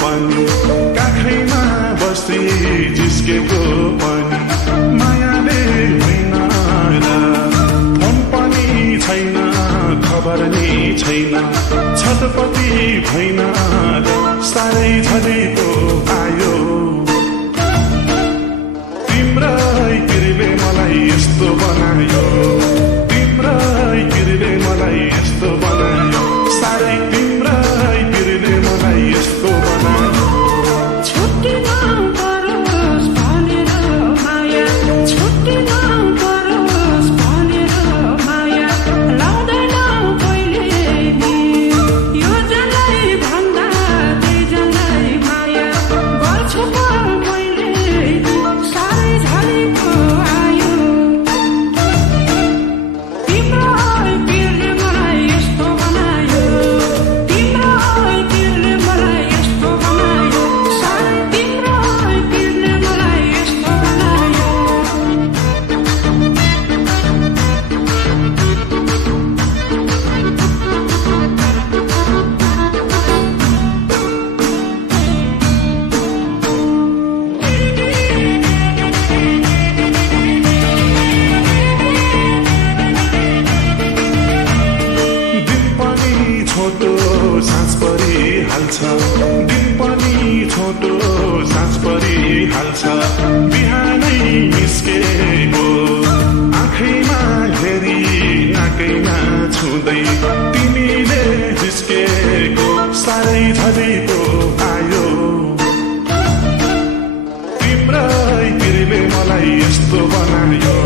पनि काखैमा बस्ती जिस्केको पनि मायाले होइन र फोन पनि छैन खबर नि छैन छटपटी भइन र साह्रै झलेको आयो तिम्रै किरीले मलाई यस्तो बनायो तिम्रै किरीले मलाई यस्तो बनायो साह्रै तिम्रै किरीले मलाई यस्तो बनायो छुट्टिन परोस् भनेर माया छुट्टिन परोस् भनेर माया लाउँदैन कहिले नि यो जलाई भन्दा त्यही जलाई माया गर्छु मैले साह्रै झलेको आयो तिम्रै पिरले मलाई यस्तो बनायो तिम्रै पिरले मलाई यस्तो बनायो साह्रै तिम्रै पिरले मलाई यस्तो बनायो दिन पनि छोटो साँझ परिहाल्छ दिन पनि छोटो साँझ परिहाल्छ बिहानै निस्केको आँखैमा हेरी नाकैमा छुँदै तिमीले जिस्केको साह्रै झलेको आयो तिम्रै किरीले मलाई यस्तो बनायो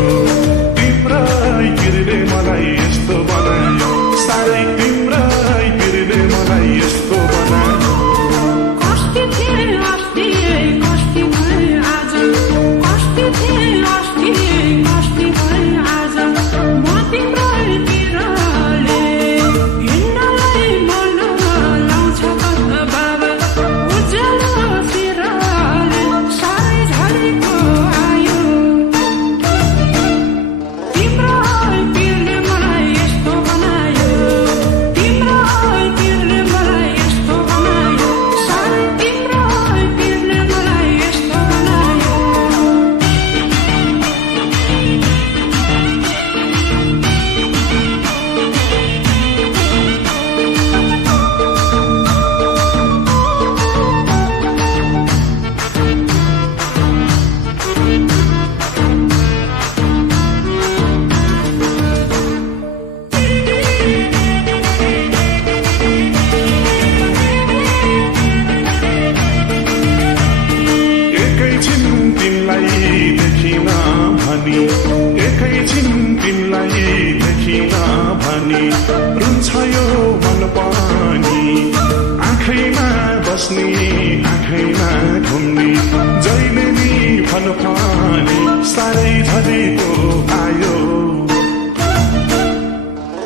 तिम्रै किरीले मलाई यस्तो बनायो साह्रै तिम्रै किरीले मलाई यस्तो बनायो कस्ती थिए अस्ति कस्ती भए आज कस्ती थिए अस्ति कस्ती भए आज म तिम्रैतिरले हिँड्नलाई मन लाउँछ कता बाबा उज्यालो तिरले साह्रै झलेको आयो तिम्रै पिरले मलाई यस्तो बनायो तिम्रै पिरले मलाई यस्तो बनायो साह्रै तिम्रै पिरले मलाई यस्तो बनायो एकैछिन तिमीलाई देखिन भनी एकैछिन तिमीलाई देखिन भनी रुन्छ यो मन पनि आँखैमा बस्ने आँखैमा घुम्ने जहिले नि भन पनि साह्रै झलेको आयो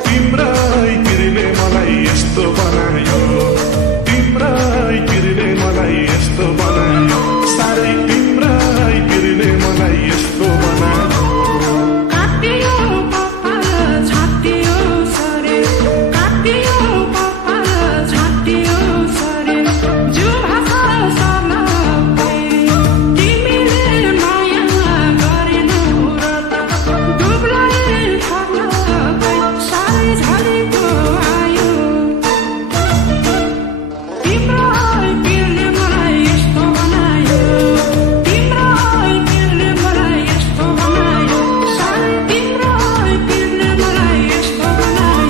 तिम्रै किरीले मलाई यस्तो बनायो तिम्रै किरीले मलाई यस्तो बनायो साह्रै तिम्रै किरीले मलाई यस्तो बनायो काटियो कपाल छाटियो शरीर काटियो कपाल छाटियो शरीर जो भाषा सबै तिमीले माया गरेनौ र त डुब्लै थप्दै साह्रै झलेको आयो तिम्रै पिरले मलाई यस्तो बनायो तिम्रै पिरले मलाई यस्तो बनायो साह्रै तिम्रै पिरले मलाई यस्तो बनायो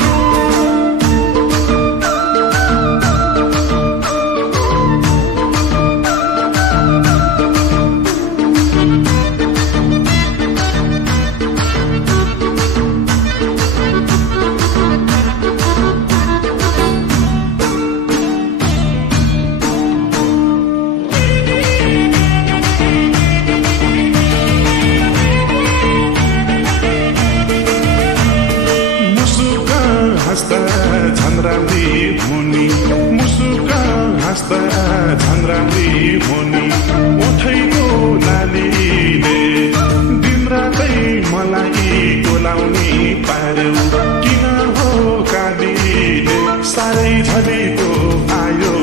मुसुक हाँस्दा झन्द्राली हुनी मुसुक हाँस्दा झन्द्राली हुनी ओठैको लालीले दिन रातै मलाई डोलाउने पार्यो किन हो कालीले साह्रै झलेको आयो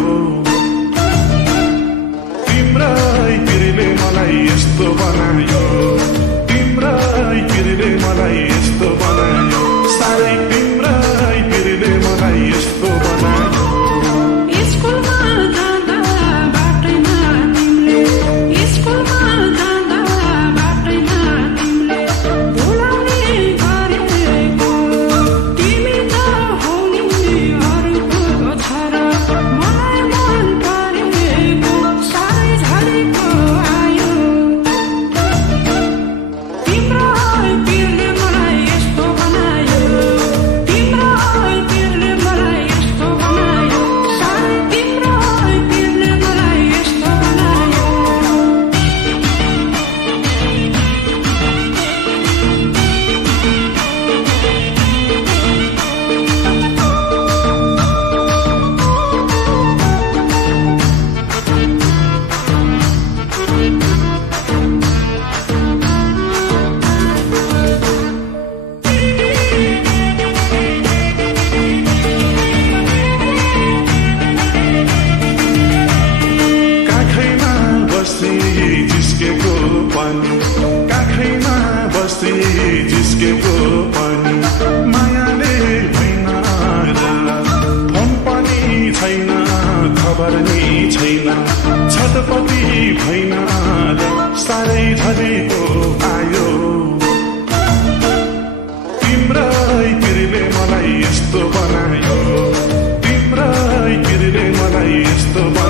पनि काखैमा बसी जिस्केको पनि मायाले होइन र फोन पनि छैन खबर नि छैन छटपटी भइन र साह्रै झरेको आयो तिम्रै किरीले मलाई यस्तो बनायो तिम्रै किरीले मलाई यस्तो बनायो